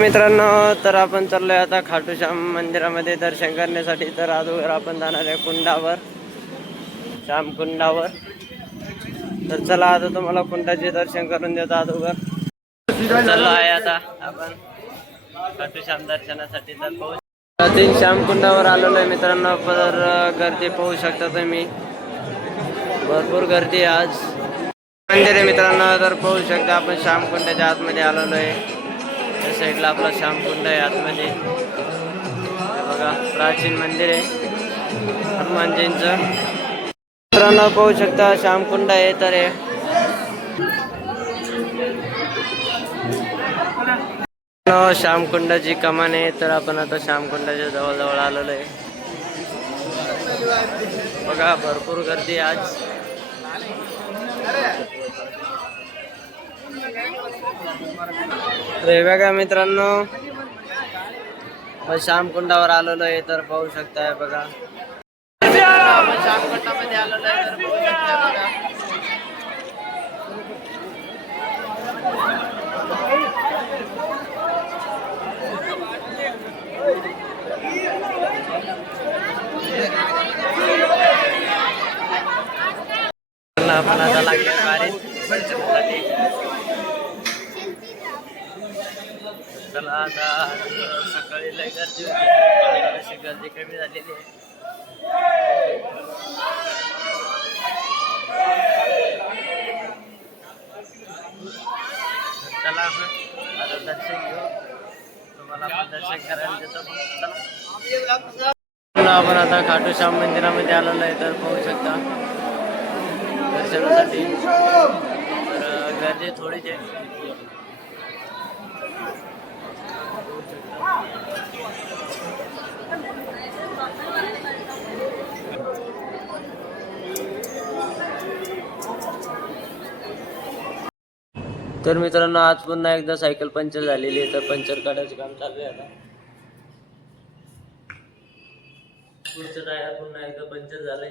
मित्रांनो, तर आपण चाललोय आता खाटू श्याम मंदिरामध्ये दर्शन करण्यासाठी. तर अगोदर आपण जाणार आहे कुंडावर, श्याम कुंडावर. तर चला आता तुम्हाला कुंडाचे दर्शन करून देतो अगोदर. चाललो आहे आता आपण खाटू श्याम दर्शनासाठी. तर तीन श्याम कुंडावर आलेलो आहे मित्रांनो. तर गर्दी पाहू शकता तुम्ही, भरपूर गर्दी आज. मंदिर आहे मित्रांनो, तर पाहू शकता आपण श्याम कुंडाच्या आतमध्ये आलेलो आहे. त्या साईडला आपला श्यामकुंड आहे आतमध्ये. बघा, प्राचीन मंदिर आहे हनुमानजींचं. मित्रांनो पाहू शकता श्यामकुंड आहे. तर श्यामकुंडाची कमान आहे. तर आपण आता श्यामकुंडाच्या जवळ आलेलो आहे. बघा, भरपूर गर्दी आज. बघा मित्रांनो, श्यामकुंडावर आलेलो आहे. तर पाहू शकताय बघा, श्यामकुंडामध्ये आलेलो आहे. तर पाहू शकताय बघा. आपण आता लागले बारीक. चला आता सकाळी लय गर्दी होती, अशी गर्दी कमी झालेली आहे. चला आपण आता दर्शन घेऊ, तुम्हाला आपण दर्शन करायला देतो. चला आपण आता खाटू श्याम मंदिरामध्ये आलेलो आहे. तर पाहू शकता दर्शनासाठी. तर गर्दी थोडीच आहे. तर मित्रांनो, आज पुन्हा एकदा सायकल पंक्चर झालेली आहे. तर पंक्चर काढायचं काम चालू आहे आता. पुढचं टायर पुन्हा एकदा पंक्चर झालंय.